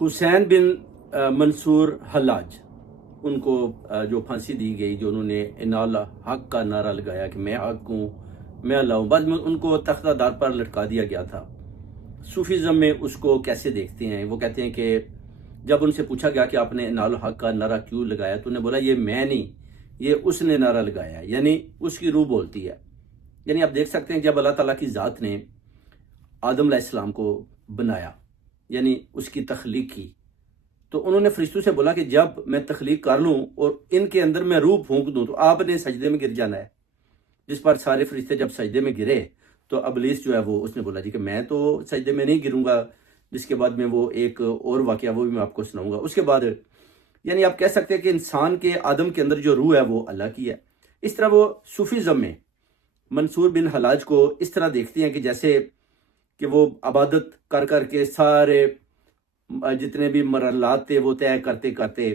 حسین بن منصور حلاج، ان کو جو پھانسی دی گئی، جو انہوں نے انال حق کا نعرہ لگایا کہ میں حق ہوں، میں اللہ ہوں، بعد میں ان کو تختہ دار پر لٹکا دیا گیا تھا۔ صوفیزم میں اس کو کیسے دیکھتے ہیں؟ وہ کہتے ہیں کہ جب ان سے پوچھا گیا کہ آپ نے انال حق کا نعرہ کیوں لگایا، تو انہوں نے بولا یہ میں نہیں، یہ اس نے نعرہ لگایا ہے، یعنی اس کی روح بولتی ہے۔ یعنی آپ دیکھ سکتے ہیں جب اللہ تعالیٰ کی ذات نے آدم علیہ السلام کو بنایا، یعنی اس کی تخلیق کی، تو انہوں نے فرشتوں سے بولا کہ جب میں تخلیق کر لوں اور ان کے اندر میں روح پھونک دوں تو آپ نے سجدے میں گر جانا ہے۔ جس پر سارے فرشتے جب سجدے میں گرے تو ابلیس جو ہے وہ اس نے بولا جی کہ میں تو سجدے میں نہیں گروں گا، جس کے بعد میں وہ ایک اور واقعہ وہ بھی میں آپ کو سناؤں گا۔ اس کے بعد یعنی آپ کہہ سکتے ہیں کہ انسان کے آدم کے اندر جو روح ہے وہ اللہ کی ہے۔ اس طرح وہ صوفیزم میں منصور بن حلاج کو اس طرح دیکھتے ہیں کہ جیسے کہ وہ عبادت کر کر کے سارے جتنے بھی مرحلات تھے وہ طے کرتے کرتے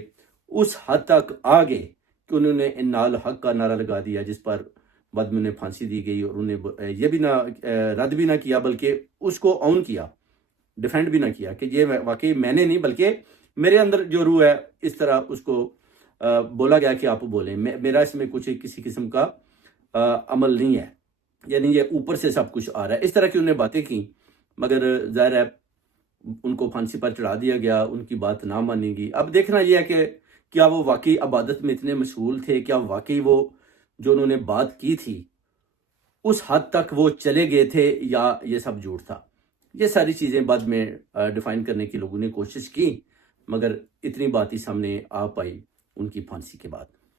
اس حد تک آگے کہ انہوں نے انال حق کا نعرہ لگا دیا، جس پر بعد میں انہیں پھانسی دی گئی، اور انہیں یہ بھی نہ رد بھی نہ کیا بلکہ اس کو اون کیا، ڈیفینڈ بھی نہ کیا کہ یہ واقعی میں نے نہیں بلکہ میرے اندر جو روح ہے، اس طرح اس کو بولا گیا کہ آپ بولیں، میرا اس میں کچھ کسی قسم کا عمل نہیں ہے، یعنی یہ اوپر سے سب کچھ آ رہا ہے۔ اس طرح کی انہیں باتیں کی، مگر ظاہر ہے ان کو پھانسی پر چڑھا دیا گیا، ان کی بات نہ مانی گی۔ اب دیکھنا یہ ہے کہ کیا وہ واقعی عبادت میں اتنے مشغول تھے، کیا واقعی وہ جو انہوں نے بات کی تھی اس حد تک وہ چلے گئے تھے، یا یہ سب جھوٹ تھا۔ یہ ساری چیزیں بعد میں ڈیفائن کرنے کی لوگوں نے کوشش کی، مگر اتنی بات ہی سامنے آ پائی ان کی پھانسی کے بعد۔